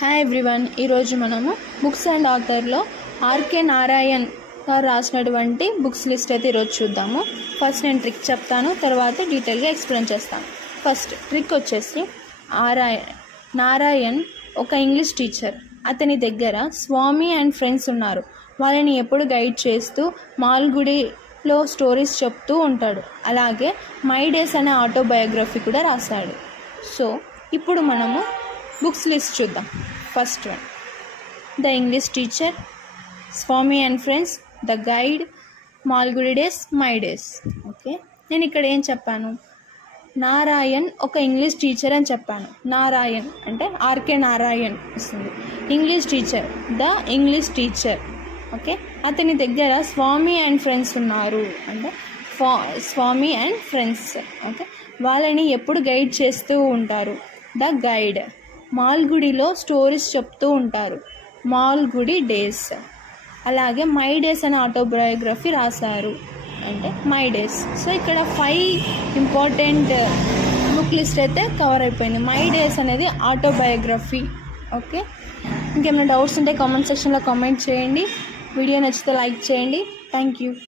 Hi everyone, ఈరోజు మనము books and ఆథర్లో RK Narayan గారు రాసినటువంటి బుక్స్ లిస్ట్ అయితే ఈరోజు చూద్దాము. ఫస్ట్ నేను ట్రిక్ చెప్తాను, తర్వాత డీటెయిల్గా ఎక్స్ప్లెయిన్ చేస్తాను. ఫస్ట్ ట్రిక్ వచ్చేసి నారాయణ్ ఒక ఇంగ్లీష్ టీచర్. అతని దగ్గర స్వామి అండ్ ఫ్రెండ్స్ ఉన్నారు. వాళ్ళని ఎప్పుడు గైడ్ చేస్తూ మాల్గుడిలో స్టోరీస్ చెప్తూ ఉంటాడు. అలాగే మై డేస్ అనే ఆటోబయోగ్రఫీ కూడా రాశాడు. సో ఇప్పుడు మనము బుక్స్ లిస్ట్ చూద్దాం. First one, the English teacher, Swami and friends, the guide, Malgudi days, my days. Okay, నేను ఇక్కడ ఏం చెప్పాను? నారాయణ్ ఒక ఇంగ్లీష్ టీచర్ అని చెప్పాను. నారాయణ్ అంటే ఆర్కే నారాయణ్ వస్తుంది. English teacher, the English teacher. Okay, అతని దగ్గర స్వామి అండ్ ఫ్రెండ్స్ ఉన్నారు అంటే స్వామి అండ్ ఫ్రెండ్స్. ఓకే, వాళ్ళని ఎప్పుడు గైడ్ చేస్తూ ఉంటారు, ద గైడ్. మాల్గుడిలో స్టోరీస్ చెప్తూ ఉంటారు, మాల్గుడి డేస్. అలాగే మై డేస్ అనే ఆటోబయోగ్రఫీ రాశారు అంటే మై డేస్. సో ఇక్కడ 5 ఇంపార్టెంట్ బుక్ లిస్ట్ అయితే కవర్ అయిపోయింది. మై డేస్ అనేది ఆటోబయోగ్రఫీ. ఓకే, ఇంకేమైనా డౌట్స్ ఉంటే కామెంట్ సెక్షన్లో కామెంట్ చేయండి. వీడియో నచ్చితే లైక్ చేయండి. Thank you.